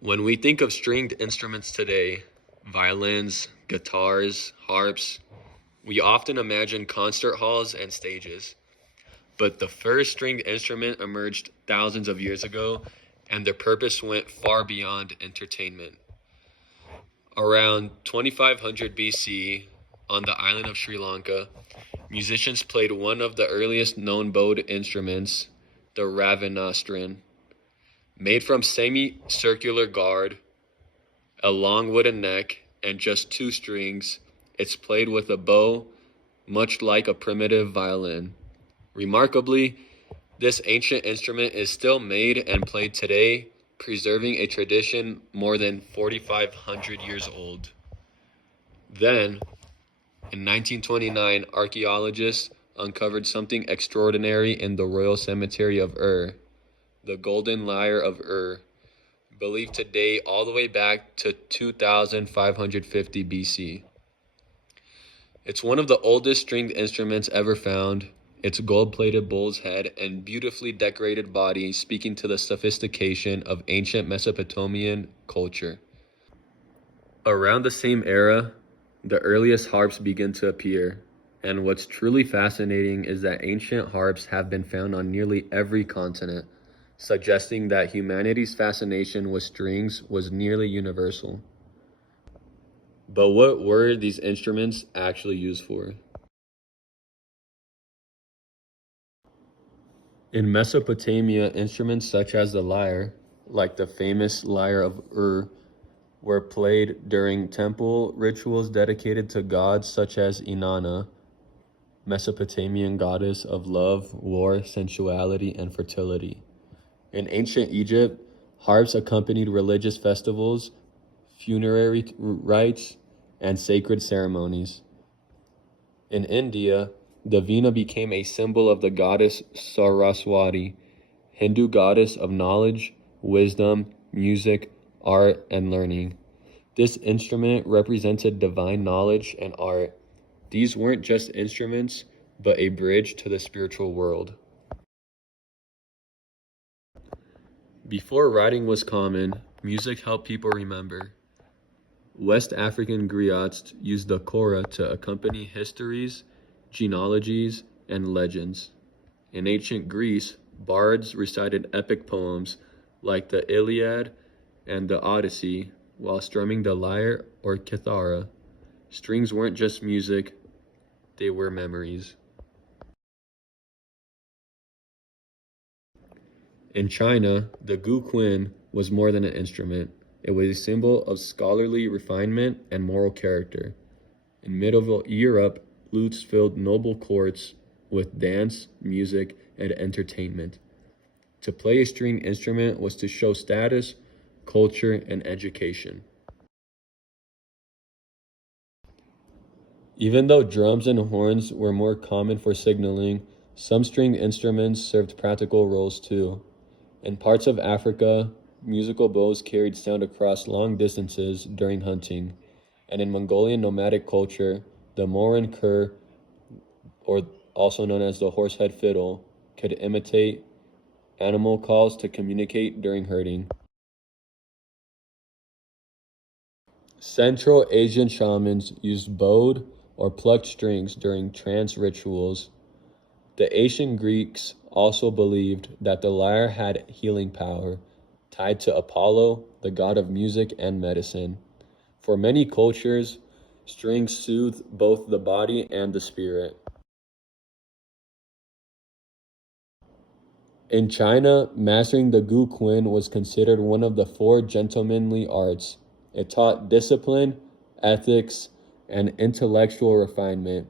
When we think of stringed instruments today, violins, guitars, harps, we often imagine concert halls and stages. But the first stringed instrument emerged thousands of years ago, and their purpose went far beyond entertainment. Around 2500 BC, on the island of Sri Lanka, musicians played one of the earliest known bowed instruments, the ravanastran. Made from semicircular gourd, a long wooden neck, and just two strings, it's played with a bow, much like a primitive violin. Remarkably, this ancient instrument is still made and played today, preserving a tradition more than 4,500 years old. Then, in 1929, archaeologists uncovered something extraordinary in the Royal Cemetery of Ur, the Golden Lyre of Ur, believed to date all the way back to 2550 BC. It's one of the oldest stringed instruments ever found, its gold-plated bull's head and beautifully decorated body speaking to the sophistication of ancient Mesopotamian culture. Around the same era, the earliest harps begin to appear, and what's truly fascinating is that ancient harps have been found on nearly every continent, suggesting that humanity's fascination with strings was nearly universal. But what were these instruments actually used for? In Mesopotamia, instruments such as the lyre, like the famous Lyre of Ur, were played during temple rituals dedicated to gods such as Inanna, Mesopotamian goddess of love, war, sensuality, and fertility. In ancient Egypt, harps accompanied religious festivals, funerary rites, and sacred ceremonies. In India, the veena became a symbol of the goddess Saraswati, Hindu goddess of knowledge, wisdom, music, art, and learning. This instrument represented divine knowledge and art. These weren't just instruments, but a bridge to the spiritual world. Before writing was common, music helped people remember. West African griots used the kora to accompany histories, genealogies, and legends. In ancient Greece, bards recited epic poems like the Iliad and the Odyssey while strumming the lyre or kithara. Strings weren't just music, they were memories. In China, the guqin was more than an instrument. It was a symbol of scholarly refinement and moral character. In medieval Europe, lutes filled noble courts with dance, music, and entertainment. To play a stringed instrument was to show status, culture, and education. Even though drums and horns were more common for signaling, some stringed instruments served practical roles too. In parts of Africa, musical bows carried sound across long distances during hunting, and in Mongolian nomadic culture, the morin kur, or also known as the horsehead fiddle, could imitate animal calls to communicate during herding. Central Asian shamans used bowed or plucked strings during trance rituals. The ancient Greeks also believed that the lyre had healing power, tied to Apollo, the god of music and medicine. For many cultures, strings soothe both the body and the spirit. In China, mastering the guqin was considered one of the four gentlemanly arts. It taught discipline, ethics, and intellectual refinement.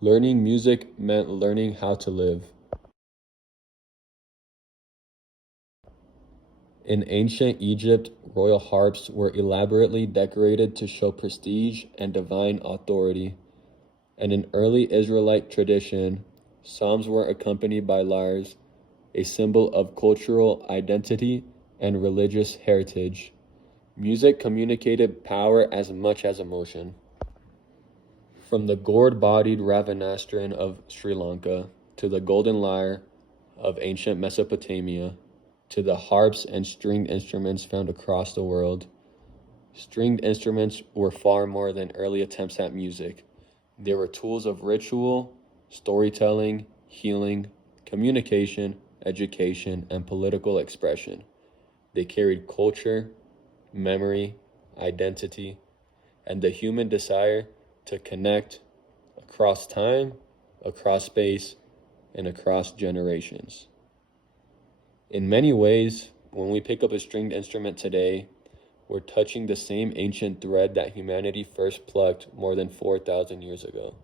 Learning music meant learning how to live. In ancient Egypt, royal harps were elaborately decorated to show prestige and divine authority. And in early Israelite tradition, psalms were accompanied by lyres, a symbol of cultural identity and religious heritage. Music communicated power as much as emotion. From the gourd-bodied ravanastran of Sri Lanka to the golden lyre of ancient Mesopotamia, to the harps and stringed instruments found across the world. Stringed instruments were far more than early attempts at music. They were tools of ritual, storytelling, healing, communication, education, and political expression. They carried culture, memory, identity, and the human desire to connect across time, across space, and across generations. In many ways, when we pick up a stringed instrument today, we're touching the same ancient thread that humanity first plucked more than 4,000 years ago.